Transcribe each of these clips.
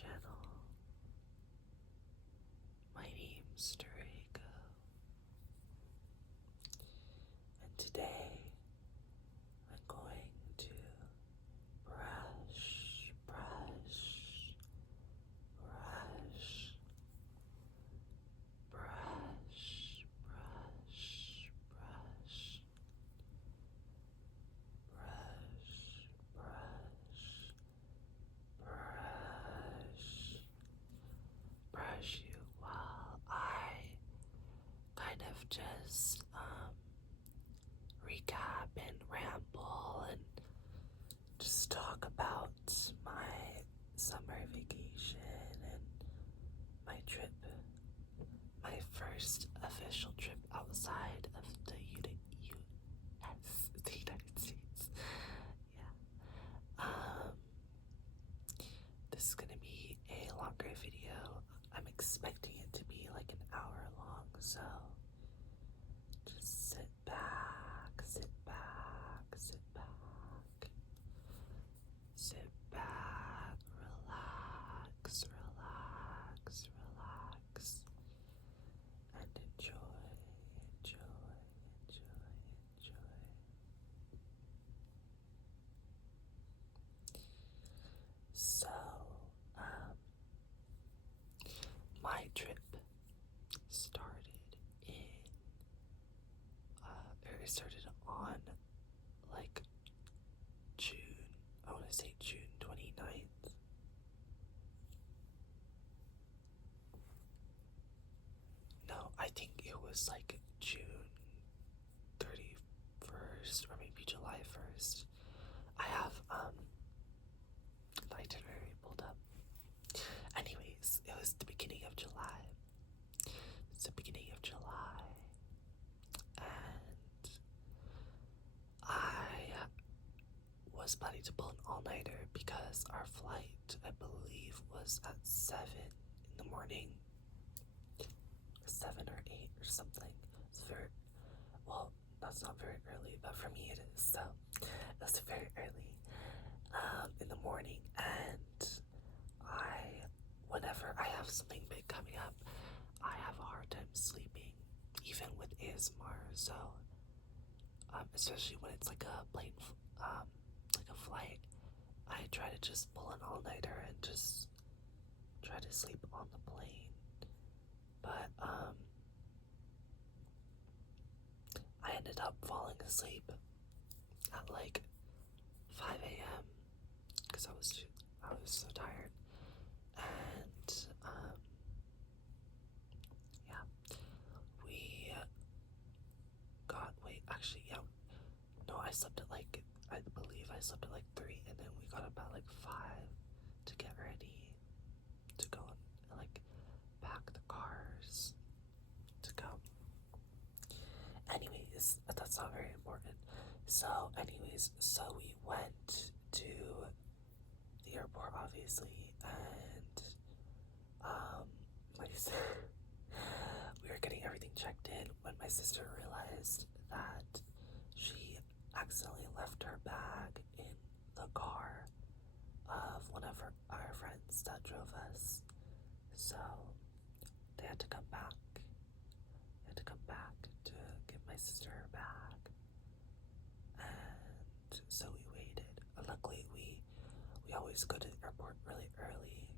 channel. My name's Draco, and today I'm going to brush, brush, brush, brush, brush, brush, brush you while I kind of just recap and ramble and just talk about my summer vacation and my trip, my first official trip outside of the the United States. Yeah. This is gonna be a longer video. I'm expecting it to be like an hour long, so just sit back, sit back, sit back, sit back, relax, relax, relax, and enjoy, enjoy, enjoy, enjoy. So, my trip started it started on like June, I want to say June 29th. No, I think it was like June 31st or maybe July 1st. I have the itinerary pulled up. Anyways, it was the beginning of July. It's the beginning of July, and I was planning to pull an all-nighter because our flight, I believe, was at 7 in the morning. 7 or 8 or something. It's very, well, that's not very early, but for me it is, so it was very early in the morning, and whenever I have something big coming up, I have a hard time sleeping, even with ASMR, so, especially when it's like a plane, like a flight, I try to just pull an all-nighter and just try to sleep on the plane, but, I ended up falling asleep at like 5 a.m. because I was so tired, and yeah, we actually, yeah, no, I slept at like, I believe I slept at like 3, and then we got up at like 5 to get ready to go and like pack the cars to go. Anyways, that's not very important. So we went to the airport, obviously, and we were getting everything checked in when my sister realized that she accidentally left her bag in the car of one of our friends that drove us. So they had to come back. To give my sister her bag. And so we waited. Luckily, we always go to the airport really early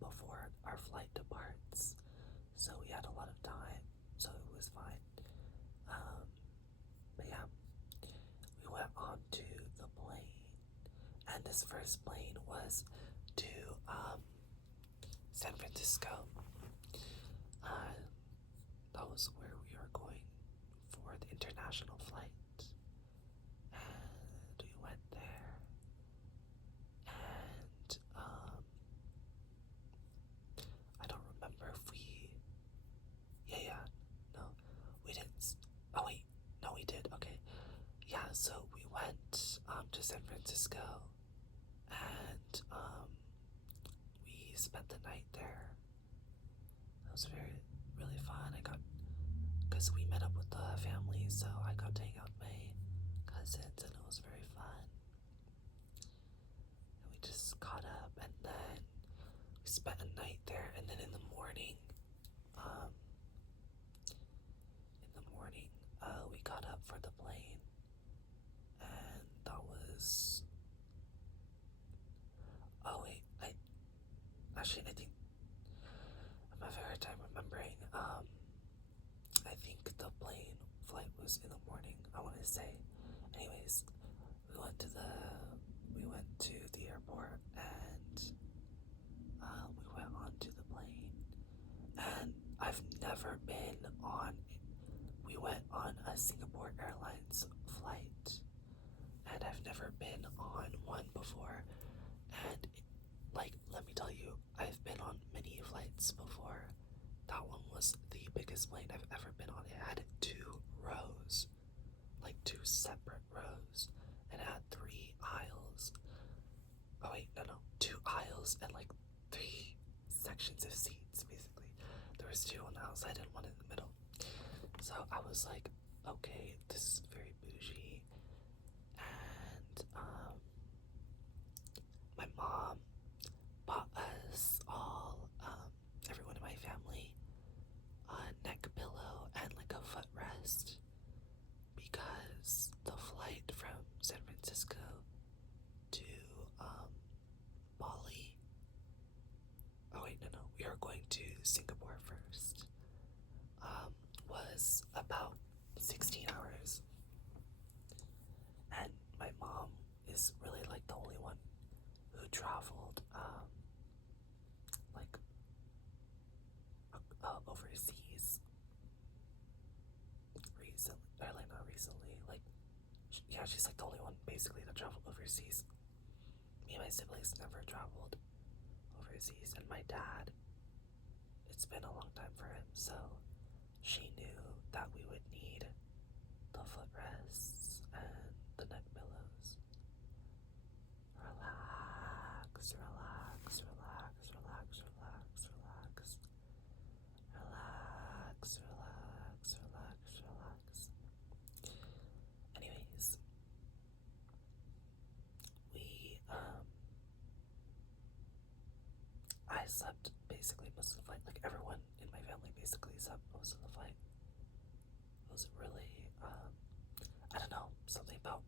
before our flight departs. So we had a lot of time. So it was fine. But yeah, we went on to the plane. And this first plane was to San Francisco. That was where we were going for the international flight, and we went there, and I don't remember if no, we didn't. Oh wait, no, we did. Okay, yeah. So we went to San Francisco, and we spent the night there. It was really fun. Because we met up with the family, so I got to hang out with my cousins, and it was very fun. And we just caught up, and then spent a night there, and then in the morning, um, we got up for the plane, and that was. Oh wait, I think I'm having a hard time remembering. I think the plane flight was in the morning. I want to say. Anyways, we went to the airport, and we went onto the plane, and I've never been on. We went on a Singapore Airlines flight, and I've never been on one before. And like, let me tell you, I've been on many flights before. That one was the biggest plane I've ever been on. It had two rows, like two separate rows, and it had three aisles. Oh wait, no, two aisles and like three sections of seats, basically. There was two on the outside and one in the middle. So I was like, okay, this is very bougie. And my mom bought us all, everyone in my family, a neck pillow and like a footrest, because the flight from San Francisco to Bali. Oh wait, no, we are going to Singapore first. Was about 16 hours, and my mom is really like the only one who traveled like overseas recently, or like not recently, like yeah, she's like the only one basically that traveled overseas. Me and my siblings never traveled overseas, and my dad, it's been a long time for him, so she knew that we would need the footrests and the neck pillows. Relax, relax, relax, relax, relax, relax. Relax, relax, relax, relax. Anyways, I slept basically most of the flight. Like everyone in my family basically slept most of the flight. It was really, I don't know, something about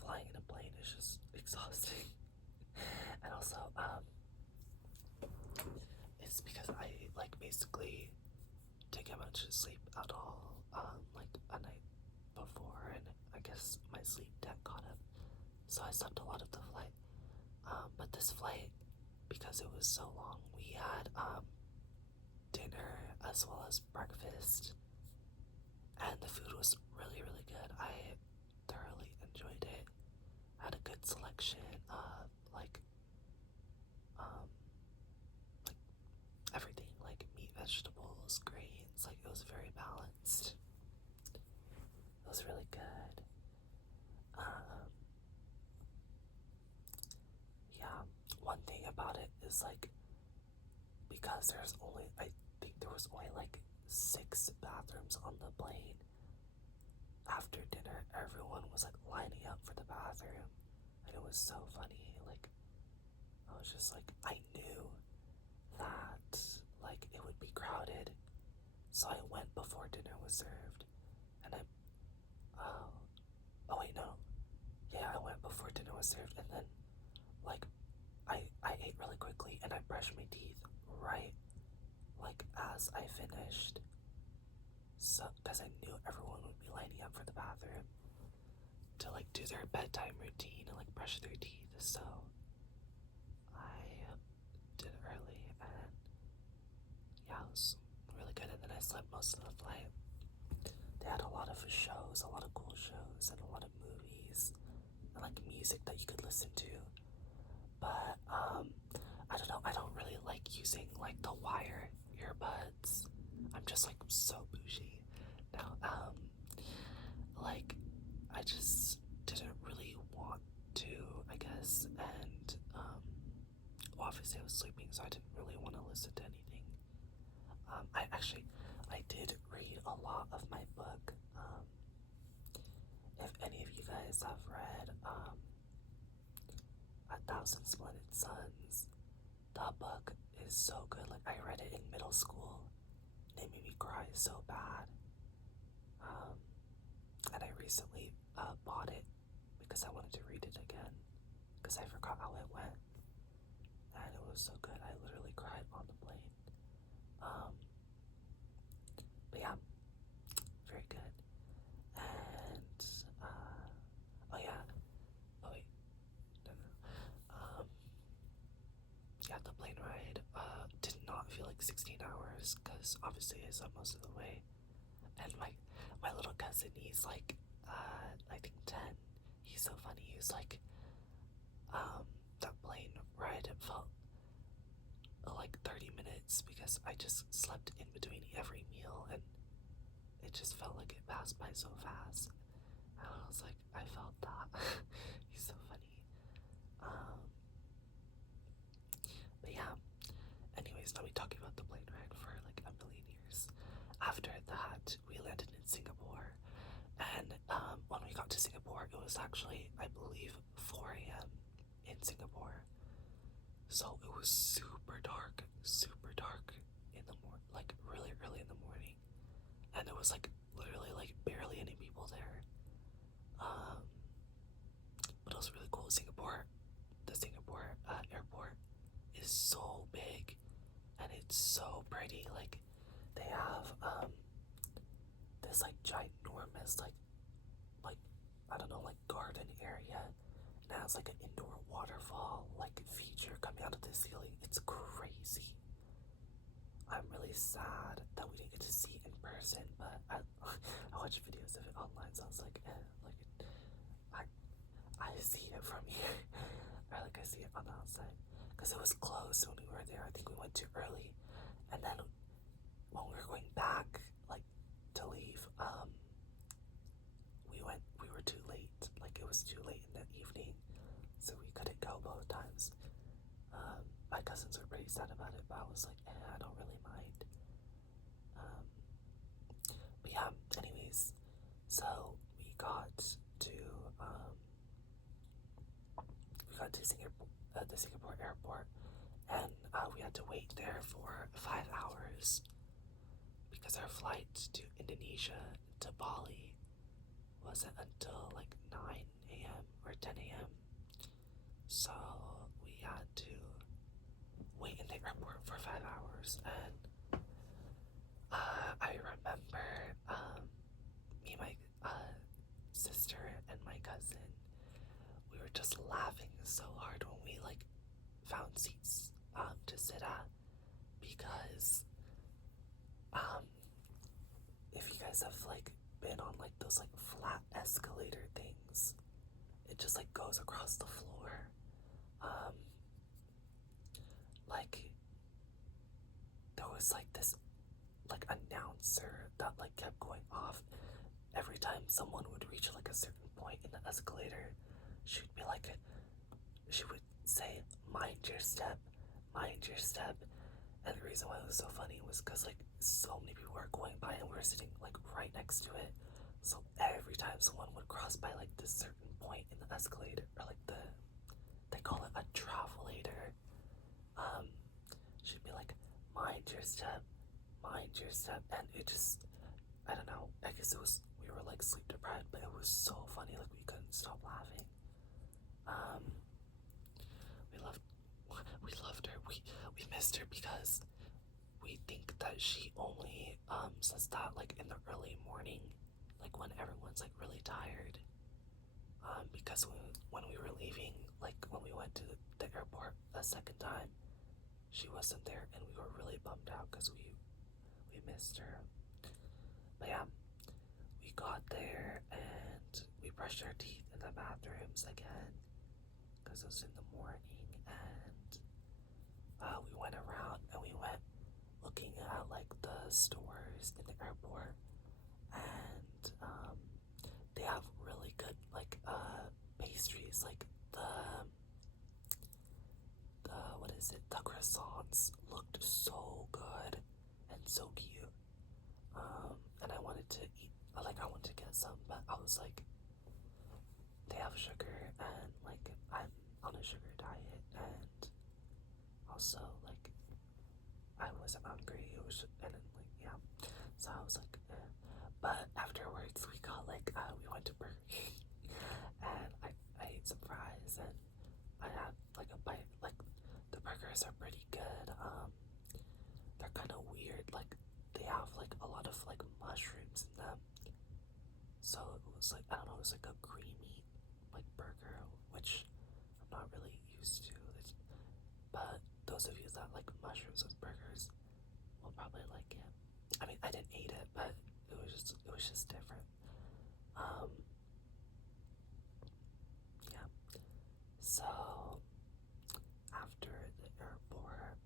flying in a plane is just exhausting. And also, it's because I like basically didn't get much sleep at all, like a night before, and I guess my sleep debt caught up. So I slept a lot of the flight. But this flight, because it was so long, we had dinner as well as breakfast, and the food was really, really good. I thoroughly enjoyed it. Had a good selection of like everything, like meat, vegetables, grains. Like it was very balanced. It was really good. Yeah, one thing about it is like, because I think there was only like 6 bathrooms on the plane. After dinner, everyone was like lining up for the bathroom, and it was so funny. Like, I was just like, I knew that like it would be crowded, so I went before dinner was served, and oh, oh wait, no, yeah, I went before dinner was served, and then like I ate really quickly, and I brushed my teeth right like as I finished, so because I knew everyone would be lining up for the bathroom to like do their bedtime routine and like brush their teeth. So I did it early, and yeah, it was really good. And then I slept most of the flight. They had a lot of shows, a lot of cool shows, and a lot of movies, and like music that you could listen to. But I don't know, I don't really like using like the wire earbuds. I'm just like so bougie now. Like I just didn't really want to, I guess, and obviously I was sleeping, so I didn't really want to listen to anything. I did read a lot of my book. If any of you guys have read A Thousand Splendid Suns, that book is so good. Like, I read it in middle school, and it made me cry so bad. Um, and I recently bought it because I wanted to read it again because I forgot how it went, and it was so good. I literally cried on the plane. Um, but yeah, very good. And oh yeah, oh wait, no, no. Yeah, the plane ride did not feel like 16 hours because obviously it's up most of the way. And my little cousin, he's like I think 10. He's so funny. He's like that plane ride felt like 30 minutes because I just slept in between every meal, and it just felt like it passed by so fast. And I was like, I felt that. He's so funny. Um, but yeah. Anyways, now we talking about the plane ride for like a million years. After that, we landed in Singapore, and when we got to Singapore, it was actually, I believe, 4 a.m. in Singapore. So it was super dark in the morning, like really early in the morning, and it was like literally like barely any people there. Um, but it was really cool. The Singapore airport is so big, and it's so pretty. Like they have this like ginormous like I don't know, like garden area. It has like an indoor waterfall like feature coming out of the ceiling. It's crazy. I'm really sad that we didn't get to see it in person, but I watched videos of it online, so I was like, I I see it from here. Or like I see it on the outside. Because it was closed when we were there. I think we went too early. And then when we were going back, like to leave, we were too late. Like it was too late in the evening, so we couldn't go both times. My cousins were pretty sad about it, but I was like, I don't really mind. Um, but yeah, anyways, so to um, we got to Singapore, the Singapore airport, and we had to wait there for 5 hours because our flight to Indonesia to Bali wasn't until like 9 a.m. or 10 a.m. So we had to wait in the airport for 5 hours, and I remember me, my sister, and my cousin, we were just laughing so hard when we like found seats to sit at, because um if you guys have like been on like those like flat escalator things, it just like goes across the floor. Um like there was like this like announcer that like kept going off every time someone would reach like a certain point in the escalator. She'd be like, she would say, mind your step, mind your step. And the reason why it was so funny was because like so many people were going by and we were sitting like right next to it. So every time someone would cross by like this certain point in the escalator, or like they call it a travelator, she'd be like, mind your step, mind your step. And it just, I don't know, I guess we were like sleep deprived, but it was so funny, like we couldn't stop laughing. Um, we loved, we loved her. We missed her because we think that she only says that like in the early morning, like when everyone's like really tired. Because when we were leaving, like when we went to the airport a second time, she wasn't there, and we were really bummed out because we missed her. But yeah, we got there and we brushed our teeth in the bathrooms again because it was in the morning, and we went around and we went looking at like the stores in the airport, and they have really good like pastries, like the what is it, the croissants looked so good and so cute. And I wanted to eat, I wanted to get some, but I was like, they have sugar, and like I'm on a sugar diet, and also like have like a lot of like mushrooms in them. So it was like, I don't know, it was like a creamy like burger, which I'm not really used to. But those of you that like mushrooms with burgers will probably like it. I mean, I didn't eat it, but it was just different. Um, yeah. So after the airport,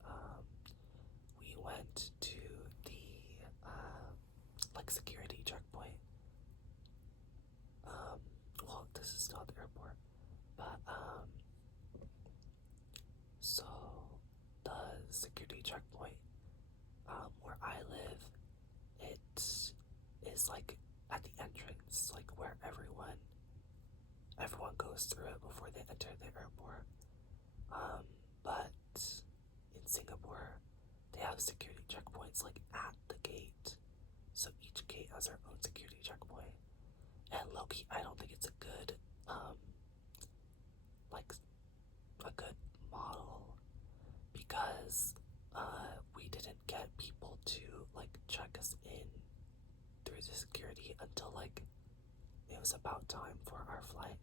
we went to the like security checkpoint. Um, well, this is not the airport, but so the security checkpoint where I live, it is like at the entrance, like where everyone goes through it before they enter the airport. But in Singapore, they have security checkpoints like at the gate. So each gate has their own security checkpoint. And Loki, I don't think it's a good, like a good model because we didn't get people to like check us in through the security until like it was about time for our flight.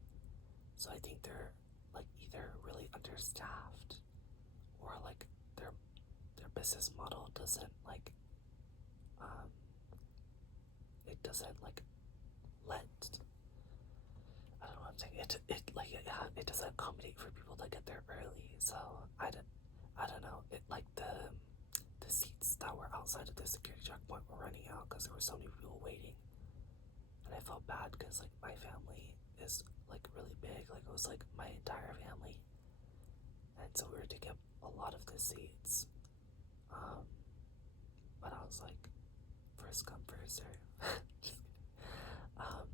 So I think they're like either really understaffed or like their business model doesn't like um it doesn't like let I don't know what I'm saying it like yeah, it doesn't accommodate for people to get there early. So I don't know, it like the seats that were outside of the security checkpoint were running out because there were so many people waiting, and I felt bad because like my family is like really big, like it was like my entire family, and so we were taking up a lot of the seats. Um, but I was like, first come, first serve. Just kidding. Um,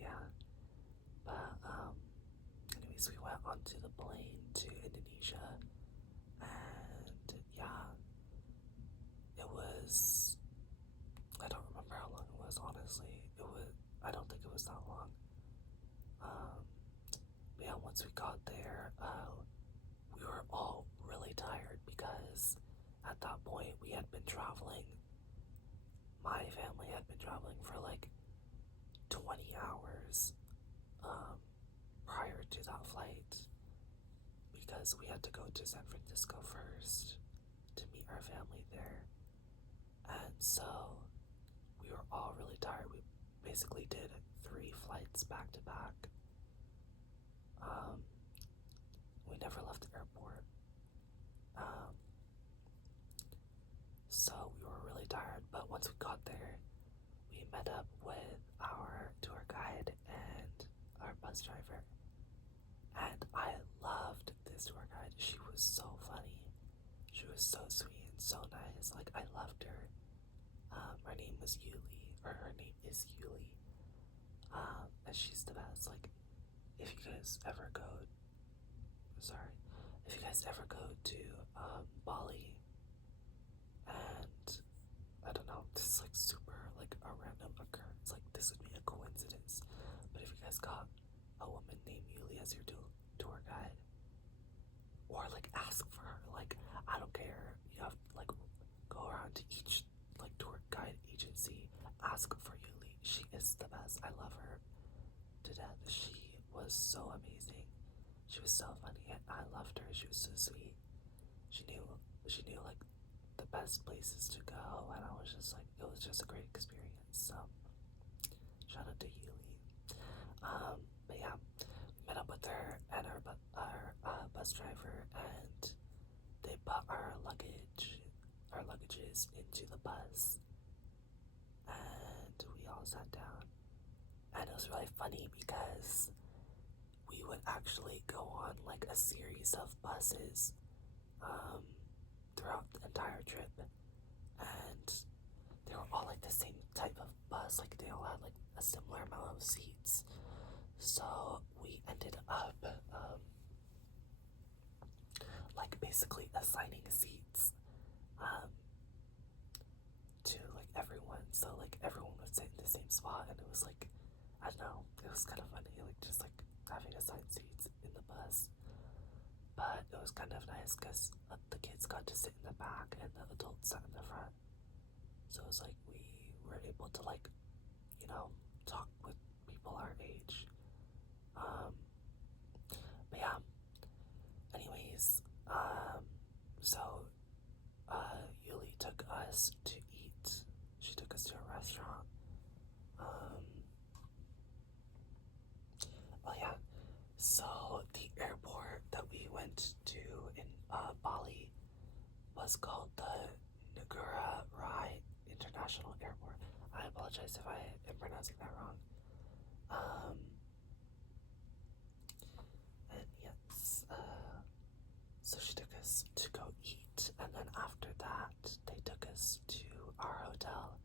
yeah. But anyways, we went onto the plane to Indonesia, and yeah, it was. I don't remember how long it was. Honestly, it was. I don't think it was that long. Um, but yeah, once we got there, we were all really tired because at that point we had been traveling. My family had been traveling for like 20 hours um, prior to that flight because we had to go to San Francisco first to meet our family there. And so we were all really tired. We basically did 3 flights back to back. We never left the airport. Um, so we were really tired, but once we got there, we met up with our tour guide and our bus driver. And I loved this tour guide. She was so funny. She was so sweet and so nice. Like, I loved her. Her name was Yuli, or her name is Yuli. And she's the best. Like, if you guys ever go, sorry, if you guys ever go to Bali, and I don't know, this is like super like a random occurrence. Like, this would be a coincidence. But if you guys got a woman named Yuli as your tour guide, or like ask for her, like, I don't care. You have to like go around to each like tour guide agency, ask for Yuli. She is the best. I love her to death. She was so amazing. She was so funny, and I loved her. She was so sweet. She knew like the best places to go, and I was just like, it was just a great experience. So shout out to Yuli. But yeah, we met up with her and our bus driver, and they put our luggages into the bus, and we all sat down. And it was really funny because we would actually go on like a series of buses throughout the entire trip, and they were all like the same type of bus, like they all had like a similar amount of seats. So we ended up like basically assigning seats um, to like everyone. So like everyone would sit in the same spot, and it was like, I don't know, it was kind of funny, like just like having assigned seats in the bus. But it was kind of nice because the kids got to sit in the back and the adults sat in the front. So it was like we were able to like, you know, talk with people our age. Um, but yeah, anyways, so Yuli took us to eat. She took us to a restaurant. Um, oh yeah, so the airport that we went to in Bali was called the Negara Rai International Airport. I apologize if I am pronouncing that wrong. Um, and yes, so she took us to go eat, and then after that, they took us to our hotel.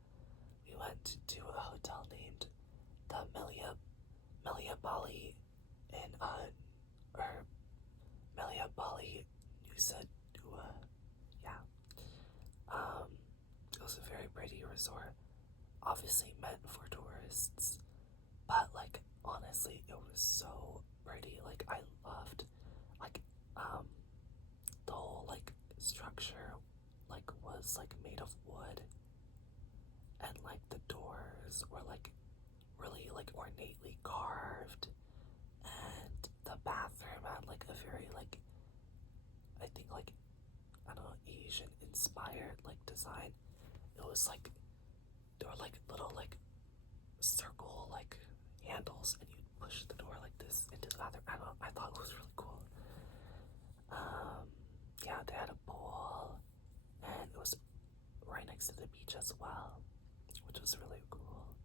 We went to a hotel named the Melia Bali in or Melia Bali Nusa Dua. Yeah. Um, it was a very pretty resort, obviously meant for tourists, but like honestly, it was so pretty. Like I loved, like um, the whole like structure, like was like made of wood, and like the doors were like really like ornately carved, and the bathroom had like a very like I think like I don't know Asian inspired like design. It was like there were like little like circle like handles, and you push the door like this into the bathroom. I don't know, I thought it was really cool. Yeah, they had a pool, and it was right next to the beach as well, which was really cool.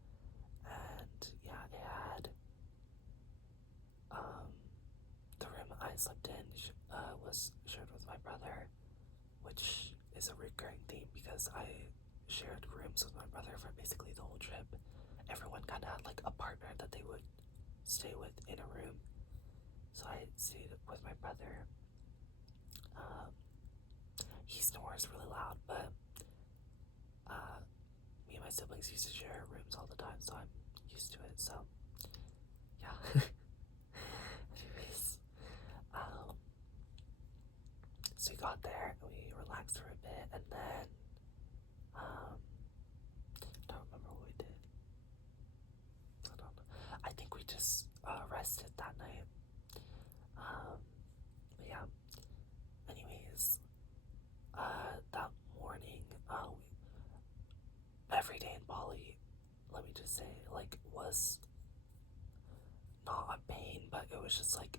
And yeah, it had um, the room I slept in was shared with my brother, which is a recurring theme because I shared rooms with my brother for basically the whole trip. Everyone kind of had like a partner that they would stay with in a room. So I stayed with my brother. Um, he snores really loud, but me and my siblings used to share rooms all the time, so I'm used to it. So yeah. Anyways, so we got there and we relaxed for a bit, and then um, don't remember what we did. I don't know. I think we just rested that night. But yeah. Anyways, that morning, every day in Bali, let me just say, like, was not a pain, but it was just like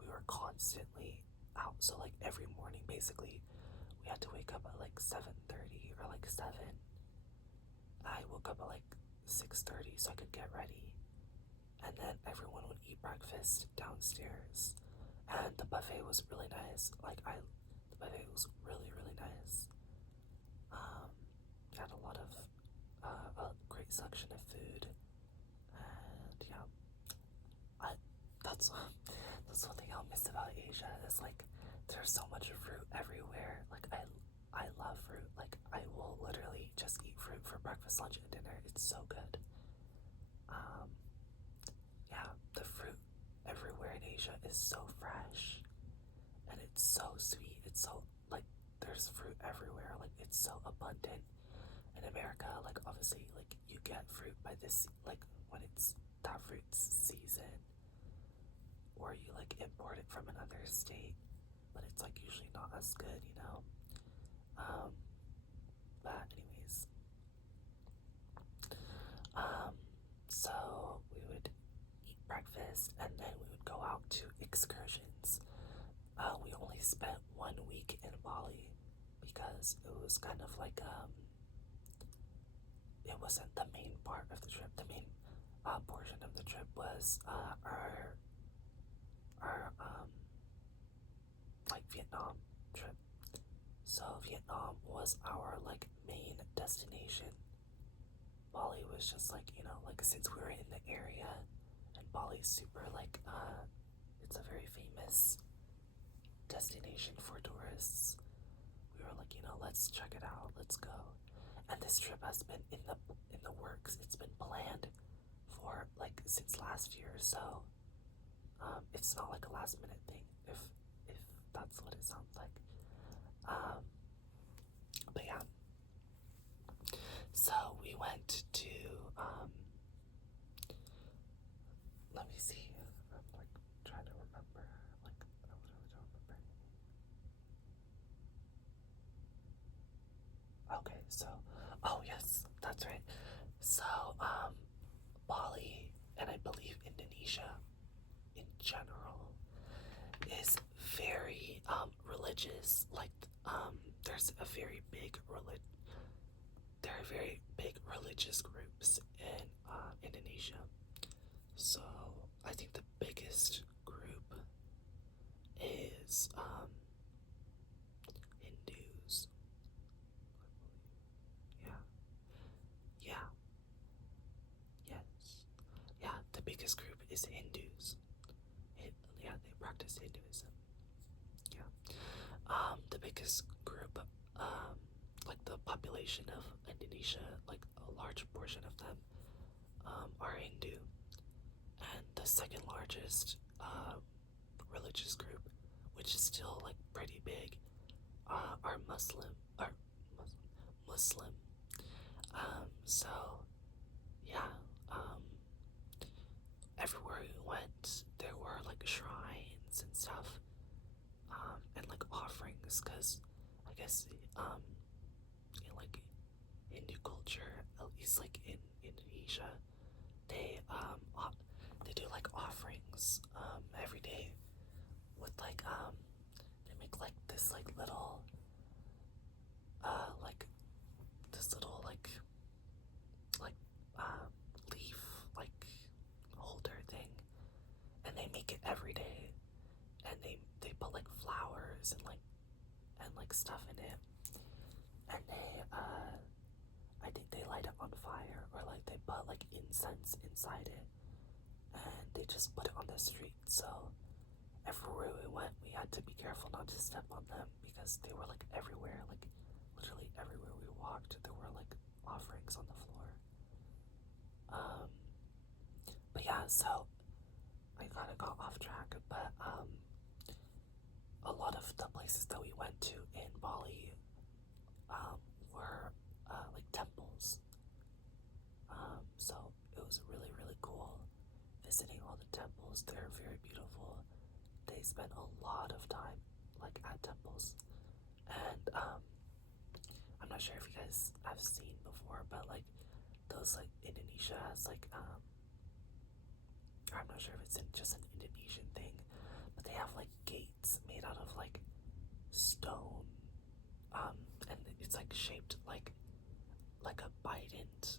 we were constantly out. So like every morning, basically, we had to wake up at like 7:30 or like 7. I woke up at like 6:30 so I could get ready, and then everyone would eat breakfast downstairs. And the buffet was really nice. The buffet was really really nice. Um, had a lot of a great selection of food, and yeah, I that's that's one thing I'll miss about Asia is like there's so much fruit everywhere. Like I love fruit. Like I will literally just eat fruit for breakfast, lunch, and dinner. It's so good. Um, yeah, the fruit everywhere in Asia is so fresh, and it's so sweet. It's so like there's fruit everywhere. Like it's so abundant. In America, like obviously, like you get fruit by this, like when it's that fruit's season, or you like import it from another state, but it's like usually not as good, you know. Um, but anyways, um, so we would eat breakfast and then we would go out to excursions. We only spent 1 week in Bali because it was kind of like it wasn't the main part of the trip. The main portion of the trip was our like Vietnam trip. So Vietnam was our like main destination. Bali was just like, you know, like since we were in the area, and Bali's super like it's a very famous destination for tourists. We were like, you know, let's check it out, let's go. And this trip has been in the works. It's been planned for like since last year, so it's not like a last minute thing, if that's what it sounds like. But yeah, So we went to, let me see. I'm like trying to remember. Like, I really don't remember. Okay, so, oh yes, that's right. So, Bali and I believe Indonesia in general is very religious. Like, there's a very big there are very big religious groups in Indonesia. So I think the biggest group is Hindus. Yeah, yeah, yes, yeah. The biggest group is Hindus. Yeah, they practice Hinduism. Yeah. The biggest group, like the population of Indonesia, like a large portion of them, are Hindu, and the second largest religious group, which is still like pretty big, are Muslim. So yeah, um, everywhere we went, there were like shrines and stuff, and like offerings, cause I guess in like Hindu culture, at least like in Indonesia, they they do like offerings every day with like they make like this like this little like uh leaf like holder thing, and they make it every day, and they put like flowers and like stuff in it, and they I think they light it on fire, or like they put like incense inside it, and they just put it on the street. So everywhere we went, we had to be careful not to step on them because they were like everywhere, like literally everywhere we walked, there were like offerings on the floor. Um, but yeah, so I kind of got off track, but a lot of the places that we went to in Bali were like temples. So it was really, really cool visiting all the temples. They're very beautiful. They spend a lot of time like at temples, and I'm not sure if you guys have seen before, but like those like Indonesia has like I'm not sure if it's just an Indonesian thing, but they have like gates made out of like stone, and it's like shaped like a bident.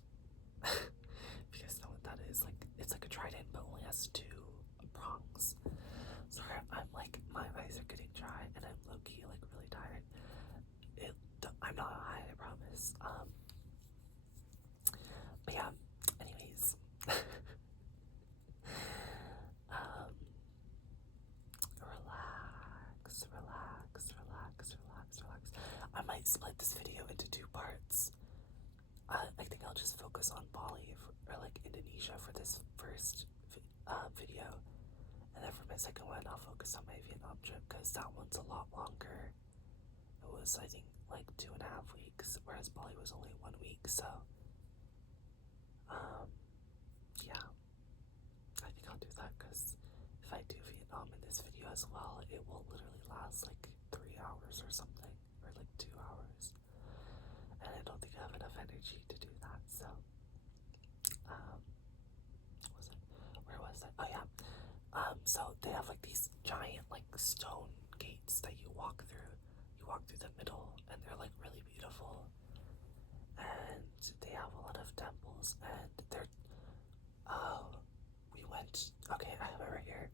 If you guys know what that is, like it's like a trident but only has two prongs. Sorry, I'm like my eyes are getting dry and I'm low key like really tired. I'm not high, I promise. But yeah. Anyways, um, relax, relax, relax, relax, relax. I might split this video into two parts. I think I'll just focus on Bali or like Indonesia for this first video, and then for my second one, I'll focus on my Vietnam trip because that one's a lot longer. It was, I think, like 2.5 weeks, whereas Bali was only 1 week. So, yeah, I think I'll do that because if I do Vietnam in this video as well, it will literally last like 3 hours or something, or like 2 hours, and I don't think I have enough energy to do that. So, was it? Where was I? Oh yeah. So they have like these giant like stone gates that you walk through. You walk through the middle, and they're like really beautiful. And they have a lot of temples, and they're we went. Okay, I have it right here.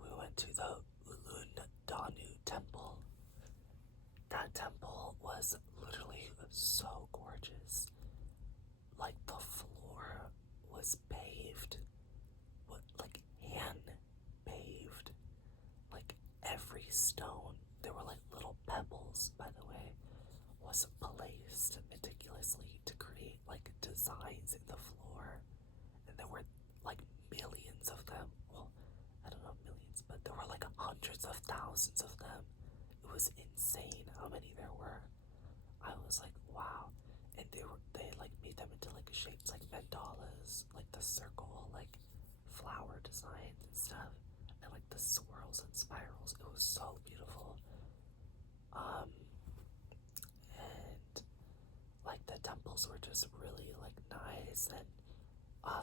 We went to the Ulun Danu temple. That temple was literally so gorgeous. Like the floor was paved, like hand paved. Like every stone, there were like little pebbles, by the way, was placed meticulously to create like designs in the floor. And there were like millions of them. Well, I don't know millions, but there were like hundreds of thousands of them. It was insane how many there were. I was like, wow. And they like made them the circle, like flower designs and stuff, and like the swirls and spirals. It was so beautiful. Um, and like the temples were just really like nice, and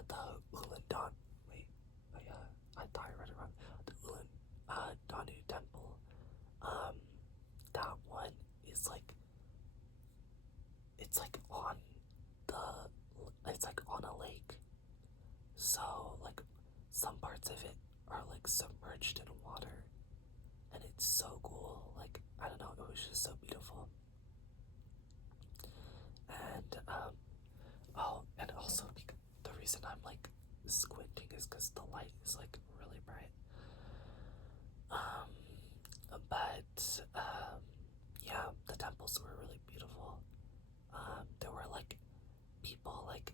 the Ulan wait, I thought I read it wrong. The Danu temple, um, that one is like it's like on it's like on a lake, so like some parts of it are like submerged in water, and it's so cool. Like I don't know, it was just so beautiful. And oh, and also the reason I'm like squinting is because the light is like really bright. Um, but yeah, the temples were really beautiful. There were like people like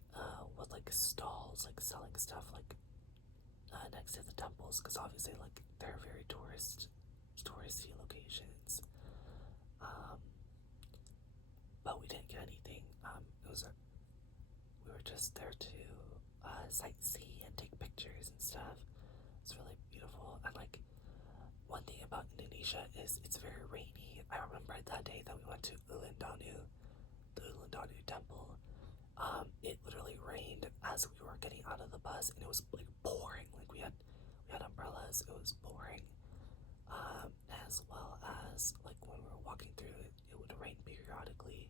with like stalls like selling stuff like next to the temples, because obviously like they're very touristy locations. Um, but we didn't get anything. We were just there to sightsee and take pictures and stuff. It's really beautiful. And like one thing about Indonesia is it's very rainy. I remember that day that we went to the Uluwatu temple. It literally rained as we were getting out of the bus, and it was like pouring. Like we had umbrellas. It was pouring. As well as like when we were walking through it, it would rain periodically.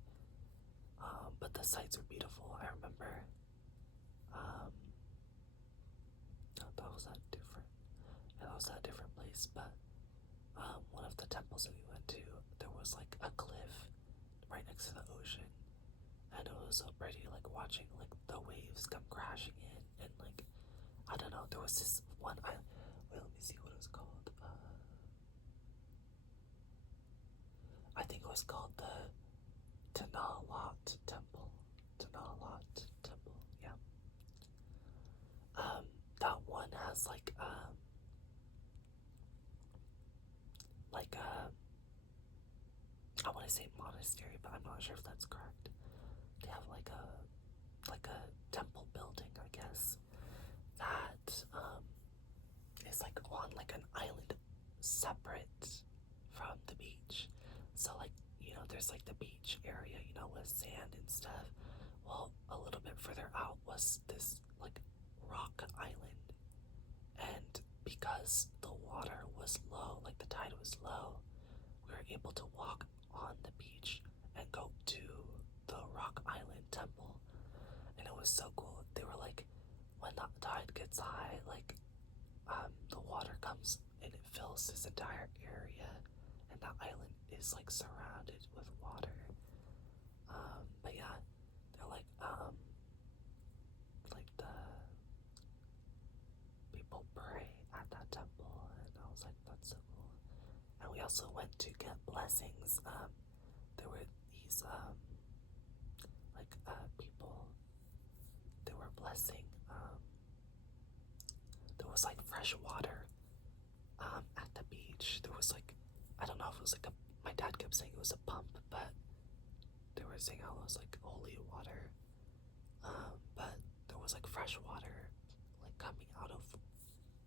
But the sights were beautiful. I remember. Um, no, that was a different. Yeah, that was a different place. But one of the temples that we went to, there was like a cliff right next to the ocean, and it was so pretty, like watching like the waves come crashing in, and like I don't know, there was this one island. Wait, let me see what it was called. I think it was called the Tanawat Temple. Tanawat Temple, yeah. That one has like I want to say monastery, but I'm not sure if that's correct. They have like a temple building, I guess, that is like on like an island separate from the beach. So like there's like the beach area, with sand and stuff. Well, a little bit further out was this like rock island, and because the water was low, like the tide was low, we were able to walk on the beach and go to the rock island temple, and it was so cool. They were like, when the tide gets high, like the water comes and it fills this entire area, and that island is like surrounded with water. But yeah, they're like the people pray at that temple, and I was like, that's so cool. And we also went to get blessings. There were these people. They were blessing. There was like fresh water at the beach. There was like, I don't know if it was like a. My dad kept saying it was a pump, but they were saying how it was like holy water. But there was like fresh water, like coming out of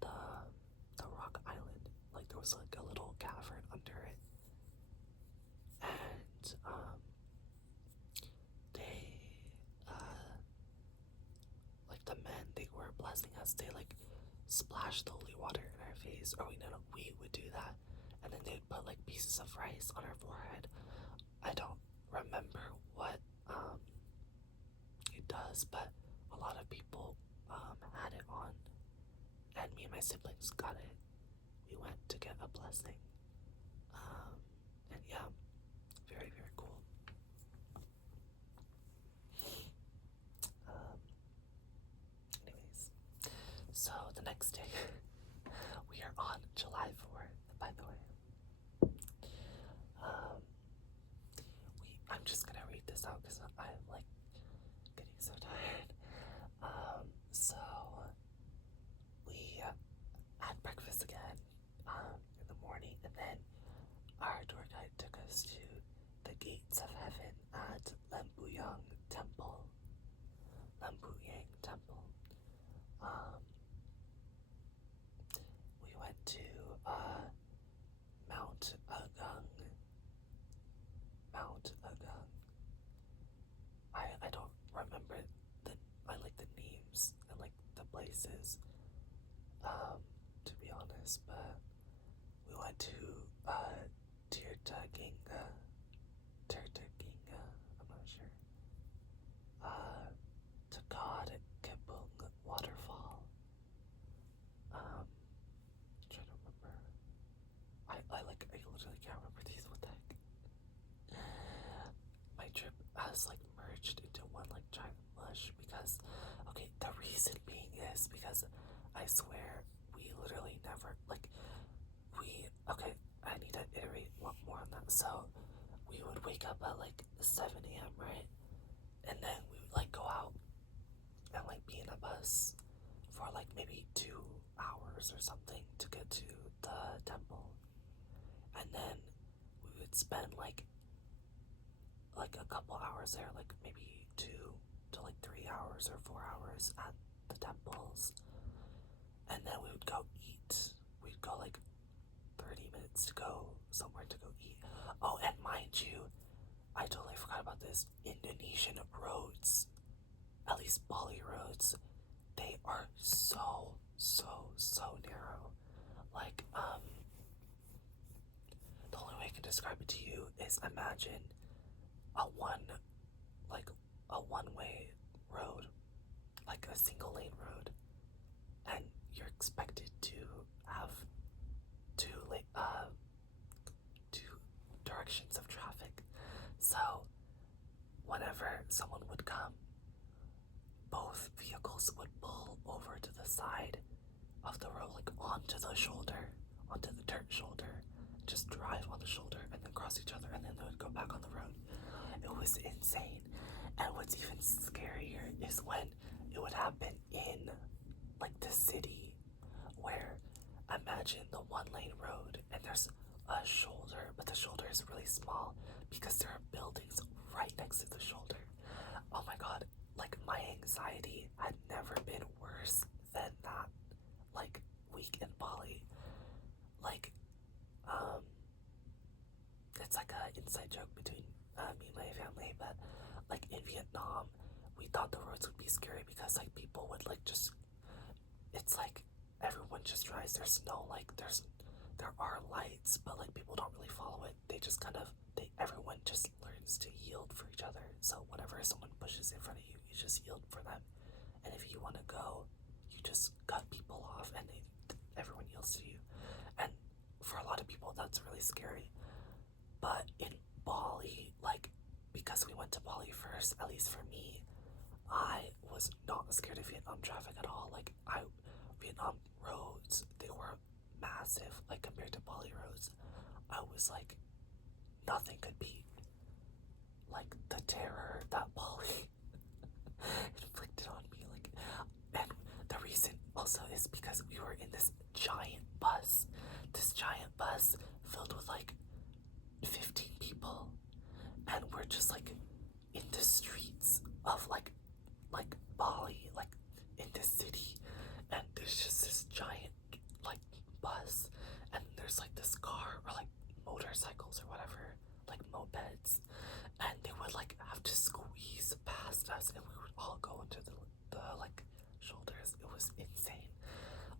the rock island. Like there was like a little cavern under it, and they like the men, they were blessing us. They like splashed the holy water in our face, or we would do that, and then they'd put like pieces of rice on our forehead. I don't remember what it does, but a lot of people had it on, and me and my siblings got it. We went to get a blessing, and yeah, very very cool. Anyways, so the next day, we are on July 4th, by the way. Um, I'm just gonna read this out because I'm like getting so tired. So we had breakfast again in the morning, and then our tour guide took us to the gates of heaven at Lembuyang Temple. places, to be honest, but we went to Tirtaginga, I'm not sure, Takad Kebung Waterfall. Trying to remember. I literally can't remember these. What the heck? My trip has like merged into one like giant mush because, okay, the reason being is because I swear we literally never like okay, I need to iterate more on that. So we would wake up at like 7 a.m., right? And then we would like go out and like be in a bus for like maybe 2 hours or something to get to the temple. And then we would spend like a couple hours there, like maybe 2 to like 3 hours or 4 hours at the temples. And then we would go eat. We'd go like 30 minutes to go somewhere to go eat. Oh, and mind you, I totally forgot about this. Indonesian roads, at least Bali roads, they are so narrow. Like, the only way I can describe it to you is imagine a one-way road, like a single lane road, and you're expected to have two directions of traffic. So whenever someone would come, both vehicles would pull over to the side of the road, like onto the dirt shoulder, just drive on the shoulder and then cross each other, and then they would go back on the road. It was insane. And what's even scarier is when it would happen in like the city, where imagine the one lane road and there's a shoulder, but the shoulder is really small because there are buildings right next to the shoulder. Oh my god, like my anxiety had never been worse than that like week in Bali. Like, it's like a inside joke between me and my family, but like in Vietnam, we thought the roads would be scary because like people would like just, it's like everyone just drives. There's no like there are lights, but like people don't really follow it. They just kind of everyone just learns to yield for each other. So whenever someone pushes in front of you, you just yield for them. And if you want to go, you just cut people off, and everyone yields to you. And for a lot of people, that's really scary. But in Bali, like, because we went to Bali first, at least for me, I was not scared of Vietnam traffic at all. Like, Vietnam roads, they were massive, like, compared to Bali roads. I was like, nothing could beat, like, the terror that Bali inflicted on me. Like, and the reason also is because we were in this giant bus filled with like 15 people, and we're just like in the streets of like Bali, like in the city, and there's just this giant like bus, and there's like this car or like motorcycles or whatever, like mopeds, and they would like have to squeeze past us, and we would all go into the like shoulders. It was insane.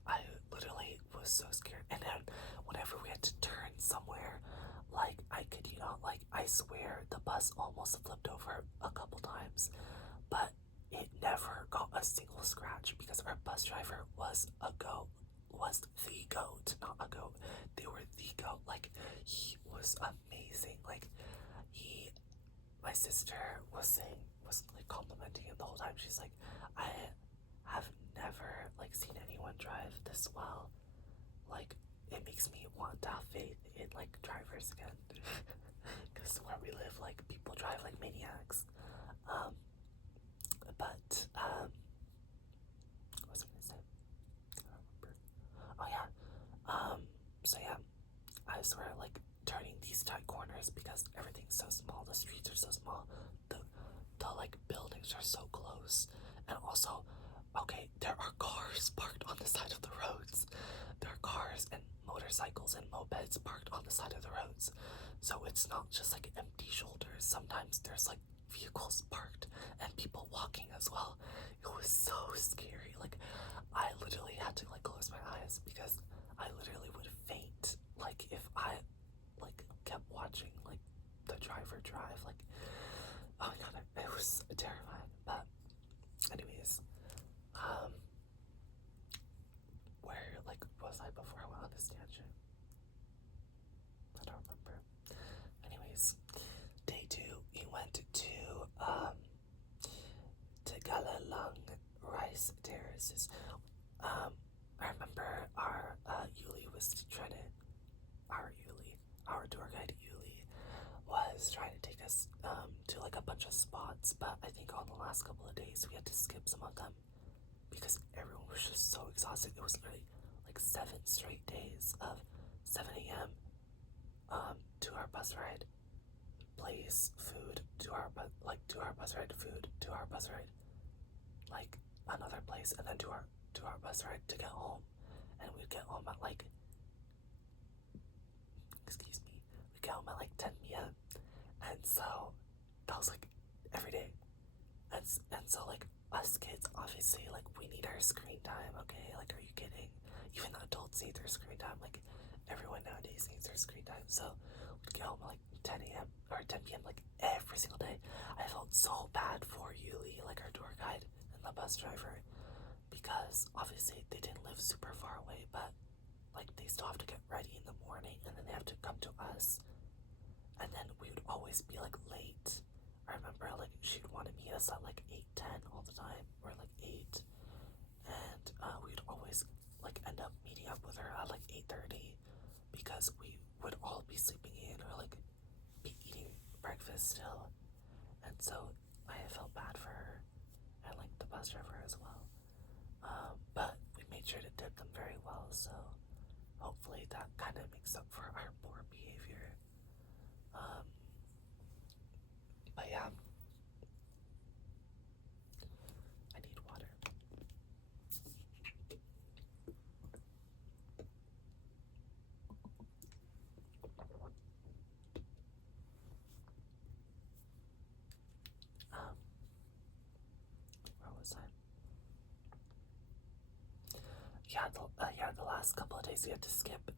I literally was so scared. And then whenever we had to turn somewhere, like, I kid you not, like, I swear the bus almost flipped over a couple times, but it never got a single scratch because our bus driver was the goat, not a goat. They were the goat. Like, he was amazing. Like, my sister was like complimenting him the whole time. She's like, I have never like seen anyone drive this well. Like, it makes me want to have faith in like drivers again. Because where we live, like, people drive like maniacs. What was I gonna say? I don't remember. Oh yeah. So yeah, I swear, like, turning these tight corners because everything's so small, the streets are so small, the like buildings are so close, and also, okay, there are cars parked on the side of the roads. There are cars and motorcycles and mopeds parked on the side of the roads. So it's not just like empty shoulders. Sometimes there's like vehicles parked and people walking as well. It was so scary. Like, I literally had to like close my eyes because I literally would faint. Like, if I like kept watching like the driver drive. Like, oh my god, it was terrifying. But anyways, where like was I before I went on this tangent? I don't remember. Anyways, day 2, we went to Galalang Rice Terraces. I remember our Yuli was trying to our tour guide Yuli was trying to take us to like a bunch of spots, but I think on the last couple of days we had to skip some of them because everyone was just so exhausted. It was literally like 7 straight days of 7 a.m. To our bus ride, place, food, to our bus ride, food, to our bus ride, like another place, and then to our bus ride to get home. And we'd get home at like, excuse me, we'd get home at like 10 p.m. And so that was like every day. And so like us kids, obviously, like we need our screen time, okay? Like, are you kidding? Even the adults need their screen time. Like, everyone nowadays needs their screen time. So we'd get home at like 10 a.m. or 10 p.m. like every single day. I felt so bad for Yuli, like our tour guide and the bus driver, because obviously they didn't live super far away, but like they still have to get ready in the morning and then they have to come to us. And then we would always be like late. I remember like she'd want to meet us at like 8:10 all the time, or like 8, and we'd always like end up meeting up with her at like 8:30 because we would all be sleeping in or like be eating breakfast still. And so I felt bad for her and like the bus driver as well. But we made sure to tip them very well, so hopefully that kind of makes up for our poor behavior. But yeah, I need water. Where was I? Yeah, the last couple of days we had to skip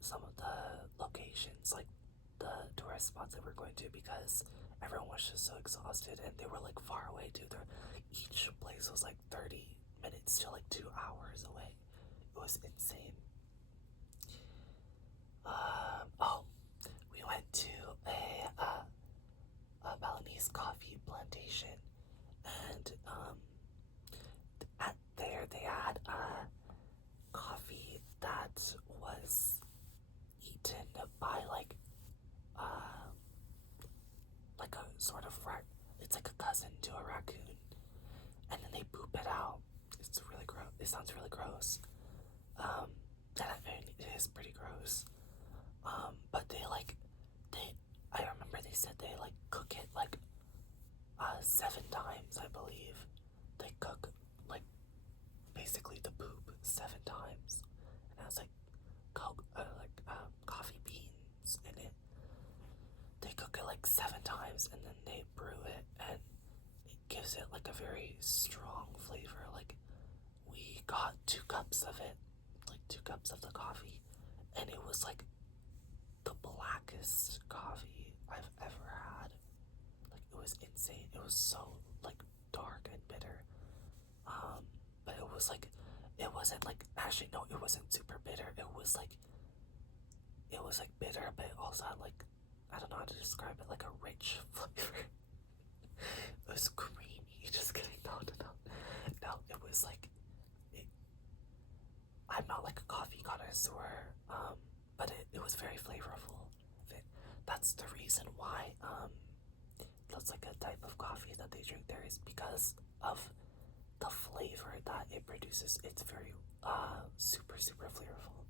some of the locations, like the tourist spots that we're going to, because everyone was just so exhausted and they were like far away too. Each place was like 30 minutes to like 2 hours away. It was insane. Oh, we went to a Balinese coffee plantation, and at there they had coffee that was eaten by like a sort of it's like a cousin to a raccoon, and then they poop it out. It's really gross. It sounds really gross. And I mean, it is pretty gross. But I remember they said they like cook it like 7 times, I believe. They cook like basically the poop 7 times, and I was like, coffee beans in it. They cook it like 7 times, and then they brew it, and it gives it like a very strong flavor. Like, we got 2 cups of it, like 2 cups of the coffee, and it was like the blackest coffee I've ever had. Like, it was insane. It was so like dark and bitter. But it was like, it wasn't like, actually no, it wasn't super bitter. It was like bitter, but it also had like, I don't know how to describe it, like a rich flavor. It was creamy. Just kidding. No. It was like, I'm not like a coffee connoisseur, but it was very flavorful. That's the reason why that's like a type of coffee that they drink there, is because of the flavor that it produces. It's very super flavorful.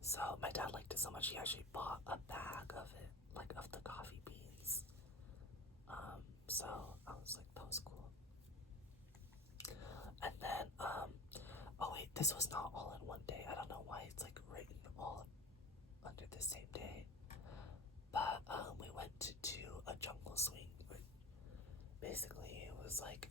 So my dad liked it so much he actually bought a bag of it, like of the coffee beans. So I was like, that was cool. And then oh wait, this was not all in one day. I don't know why it's like written all under the same day. But we went to a jungle swing. Basically, it was like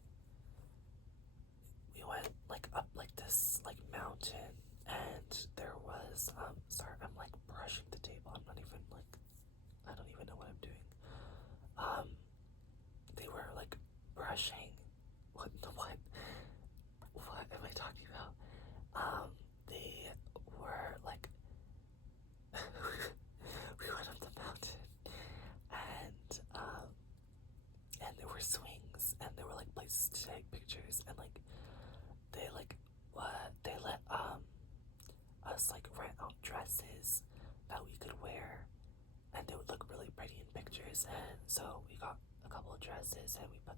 we went like up like this like mountain, and there was sorry, I'm like brushing the table. I'm not even like I don't even know what I'm doing. Um, they were like brushing. What am I talking about? They were like we went up the mountain, and there were swings, and there were like places to take pictures, and like they let us like rent out dresses that we could wear, and they would look really pretty in pictures. And so we got a couple of dresses, and we put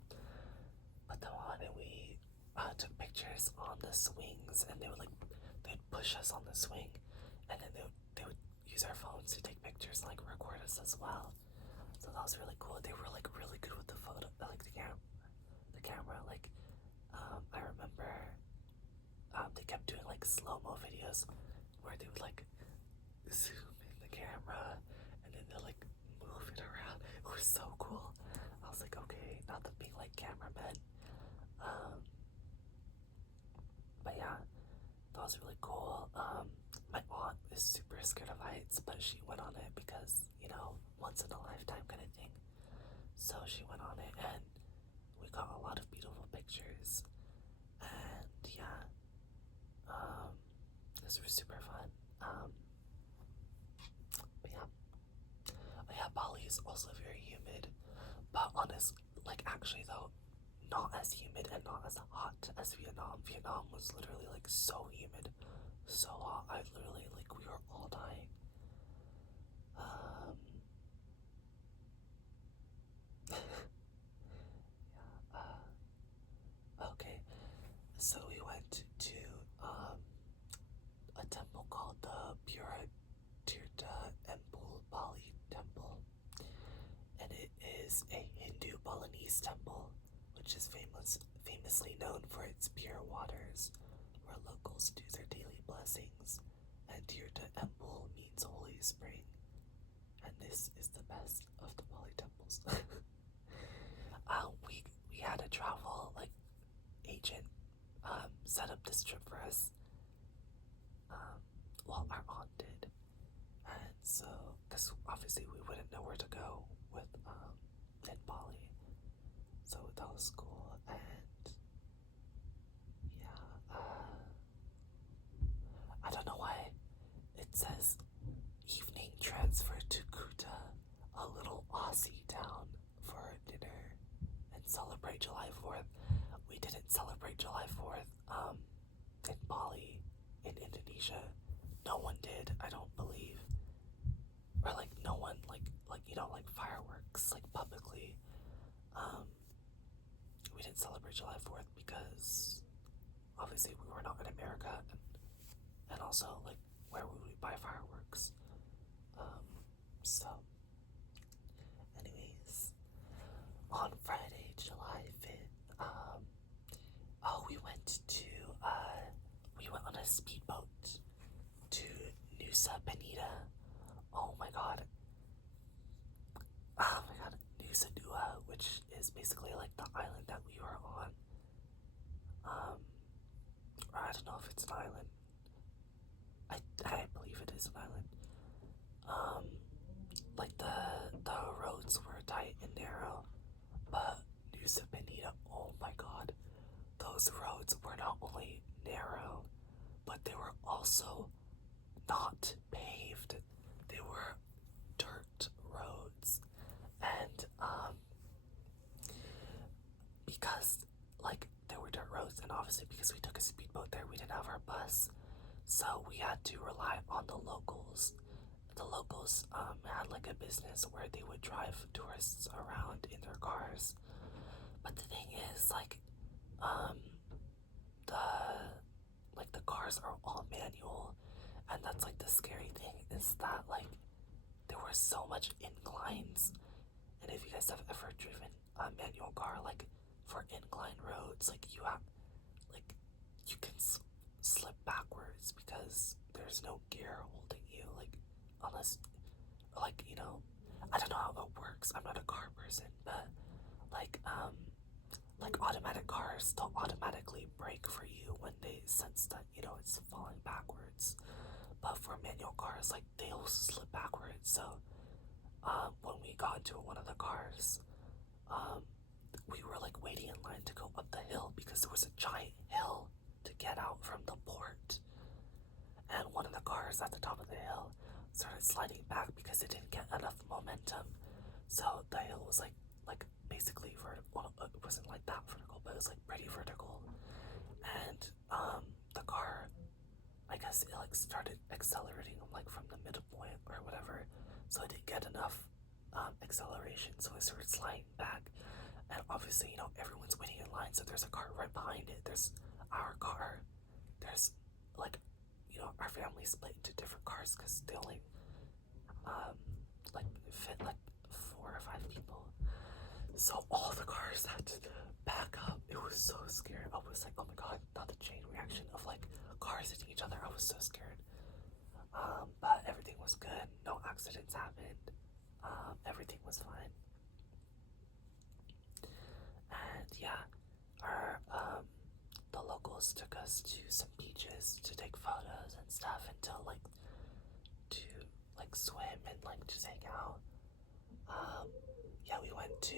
them on, and we took pictures on the swings, and they'd push us on the swing, and then they would use our phones to take pictures and like record us as well. So that was really cool. They were like really good with the photo, like the camera. Like I remember they kept doing like slow mo videos where they would like zoom in the camera and then they'll like move it around. It was so cool. I was like, okay, not them being like cameramen. But yeah, that was really cool. My aunt is super scared of heights, but she went on it because, you know, once in a lifetime kind of thing. So she went on it, and we got a lot of beautiful pictures. And yeah, this was super fun. But yeah, Bali is also very humid, but like actually though, not as humid and not as hot as Vietnam. Vietnam was literally like so humid, so hot. I literally like we were all dying. Um, yeah. Okay. So we went to a temple called the Pura Tirtha Empul Bali Temple, and it is a Hindu Balinese temple, which is famously known for its pure waters, where locals do their daily blessings, and Tirtha Empul means holy spring, and this is the best of the Bali temples. We had a travel like agent set up this trip for us. Well, our aunt did, and so because obviously we wouldn't know where to go with in Bali, so that was cool. And yeah, I don't know why it says evening transfer to Kuta, a little Aussie town, for dinner and celebrate July 4th. We didn't celebrate July 4th in Bali, in Indonesia. No one did, I don't believe. Or like no one like you know like fireworks like publicly. We didn't celebrate July 4th because obviously we were not in America, and also like where would we buy fireworks? So anyways, on Friday, July 5th, we went on a speedboat to Nusa Penida. Oh my god. Oh my god, Nusa Dua, which is basically like the island that we were on. Or I don't know if it's an island. I believe it is an island. Um, like the roads were tight and narrow, but Nusa Penida, oh my god, those roads were not only narrow, but they were also not paved. They were dirt roads, and because like there were dirt roads, and obviously because we took a speedboat there, we didn't have our bus, so we had to rely on the locals. The locals had like a business where they would drive tourists around in their cars. But the thing is, um, the cars are all manual, and that's like the scary thing is that like there were so much inclines, and if you guys have ever driven a manual car, like for incline roads, like you can slip backwards because there's no gear holding you, like unless like you know, I don't know how it works. I'm not a car person. person, but like automatic cars don't automatically brake for you when they sense that it's falling backwards. But for manual cars, like they'll slip backwards. So when we got into one of the cars, um, we were like waiting in line to go up the hill because there was a giant hill to get out from the port. And one of the cars at the top of the hill started sliding back because it didn't get enough momentum. So the hill was like basically vertical. Well, it wasn't like that vertical, but it was like pretty vertical. And the car, I guess it like started accelerating like from the midpoint or whatever. So it didn't get enough acceleration, so it started sliding back. And obviously, everyone's waiting in line, so there's a car right behind it. There's our car. There's like, our family split into different cars because they only like fit like 4 or 5 people. So all the cars had to back up. It was so scary. I was like, oh my god, not the chain reaction of like cars hitting each other. I was so scared. But everything was good. No accidents happened. Everything was fine. And yeah, our the locals took us to some beaches to take photos and stuff, and to swim and like just hang out. Yeah, we went to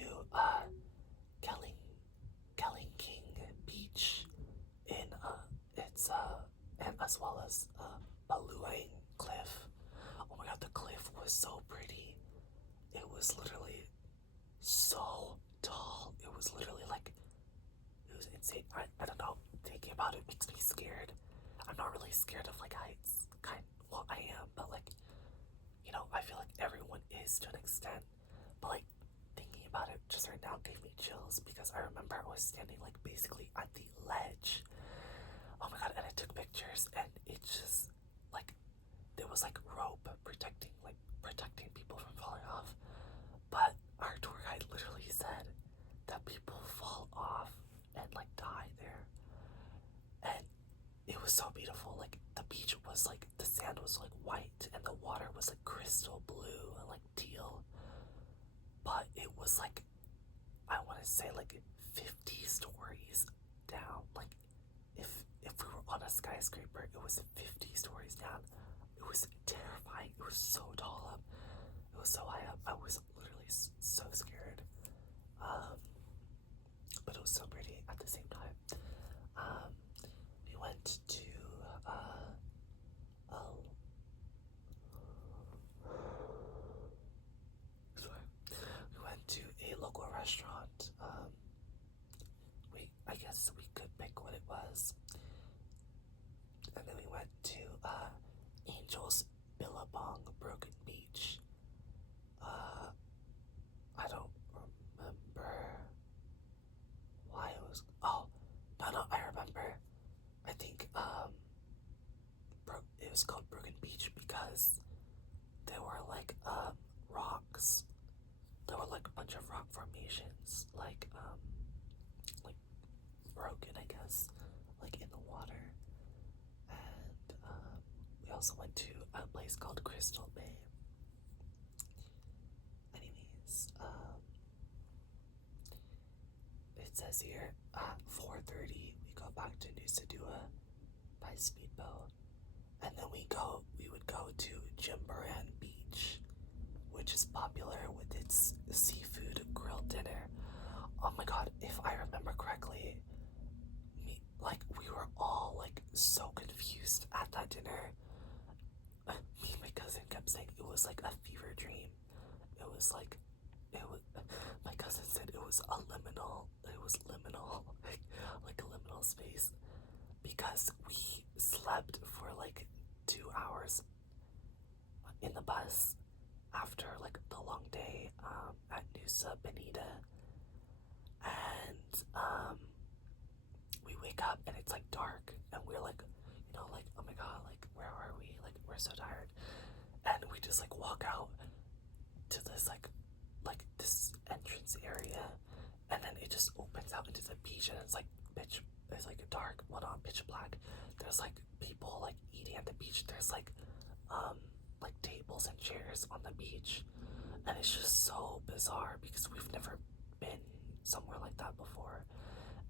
Kelling Kelling King Beach in it's and as well as Baluang Cliff. Oh my god, the cliff was so pretty. It was literally so tall. It was literally like, it was insane. I don't know. Thinking about it makes me scared. I'm not really scared of like heights. Well, I am, but like, I feel like everyone is to an extent. But like, thinking about it just right now gave me chills because I remember I was standing like basically at the ledge. Oh my god, and I took pictures, and it just like, there was like rope protecting people from falling off. But our tour guide literally said that people fall off and like die there. And it was so beautiful. Like the beach was like, the sand was like white and the water was like crystal blue and like teal. But it was like, I want to say like 50 stories down. Like if we were on a skyscraper, it was 50 stories down. It was terrifying. It was so tall up. It was so high up. I was literally so scared. But it was so pretty at the same time. We went to we went to a local restaurant. I guess we could pick what it was. And then we went to Angel's Billabong Broken Beach. I don't remember why it was. Oh, no, I remember. I think it was called Broken Beach because there were like rocks. There were like a bunch of rock formations, like broken, I guess, like in the water. And we also went to a place called Crystal Bay. Anyways, it says here at 4:30 we go back to Nusa Dua by speedboat, and then we would go to Jimbaran Beach, which is popular with its seafood grilled dinner. Oh my god, if I remember correctly, we were all like so confused at that dinner. Me and my cousin kept saying it was like a fever dream. It was like, my cousin said it was a liminal. It was liminal, like a liminal space, because we slept for like 2 hours in the bus after like the long day at Nusa Penida. And we wake up and it's like dark, and we're like, like, oh my god, like where are we? Like we're so tired, and we just like walk out to this like this entrance area, and then it just opens out into the beach, and it's like dark, well not pitch black. There's like people like eating at the beach. There's like tables and chairs on the beach, and it's just so bizarre because we've never been somewhere like that before.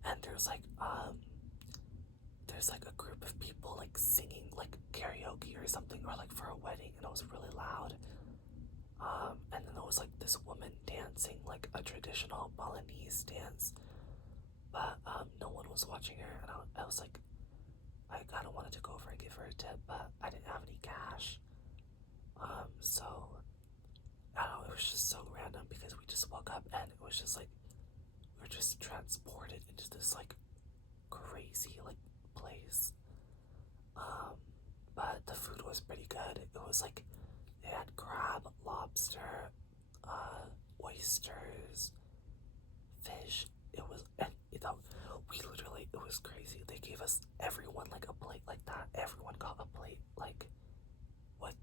And there's like a group of people like singing like karaoke or something, or like for a wedding, and it was really loud. And then there was like this woman dancing like a traditional Balinese dance, but no one was watching her, and I was like, I kind of wanted to go over and give her a tip, but I didn't have any cash. So I don't know, it was just so random because we just woke up and it was just like we were just transported into this like crazy like place. Um, but the food was pretty good. It was like they had crab, lobster, oysters, fish. It was, and we literally, it was crazy. They gave us everyone like a plate like that. Everyone got a plate like with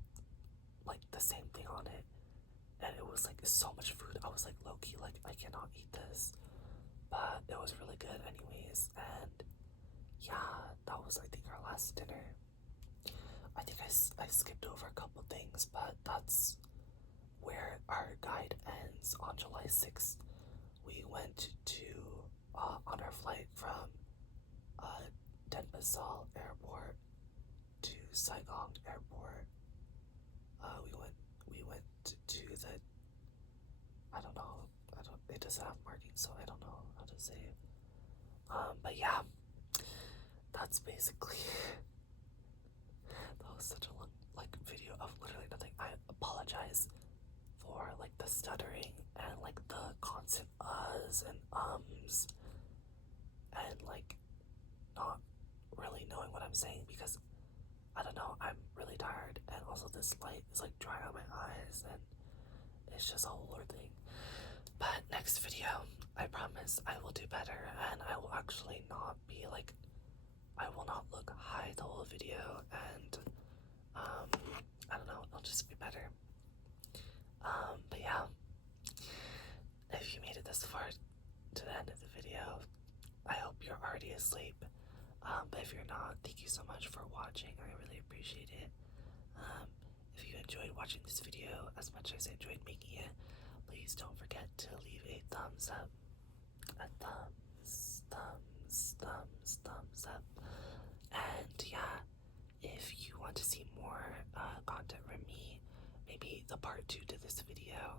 like the same thing on it, and it was like so much food. I was like low key, like I cannot eat this, but it was really good anyways. And yeah, that was I think our last dinner. I think I skipped over a couple things, but that's where our guide ends. On July 6th, we went to, on our flight from Denpasar Airport to Saigon Airport. We went to the, I don't know, it doesn't have markings, so I don't know how to say it. But yeah, that's basically that was such a long like video of literally nothing. I apologize for like the stuttering and like the constant uhs and ums and like not really knowing what I'm saying because I don't know, I'm really tired, and also this light is like drying out my eyes, and it's just a whole other thing. But next video, I promise I will do better, and I will actually not be like, I will not look high the whole video, and I don't know, it'll just be better. But yeah, if you made it this far to the end of the video, I hope you're already asleep. But if you're not, thank you so much for watching. I really appreciate it. If you enjoyed watching this video as much as I enjoyed making it, please don't forget to leave a thumbs up. A thumbs up. And yeah, if you want to see more content from me, maybe the part 2 to this video,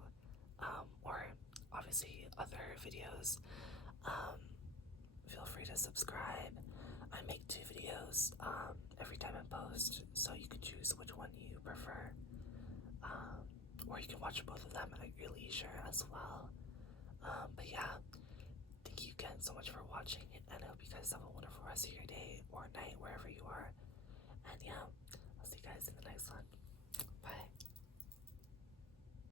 or obviously other videos, feel free to subscribe. I make 2 videos every time I post, so you can choose which one you prefer. Or you can watch both of them at your leisure as well. But yeah, thank you again so much for watching, and I hope you guys have a wonderful rest of your day or night wherever you are. And yeah, I'll see you guys in the next one.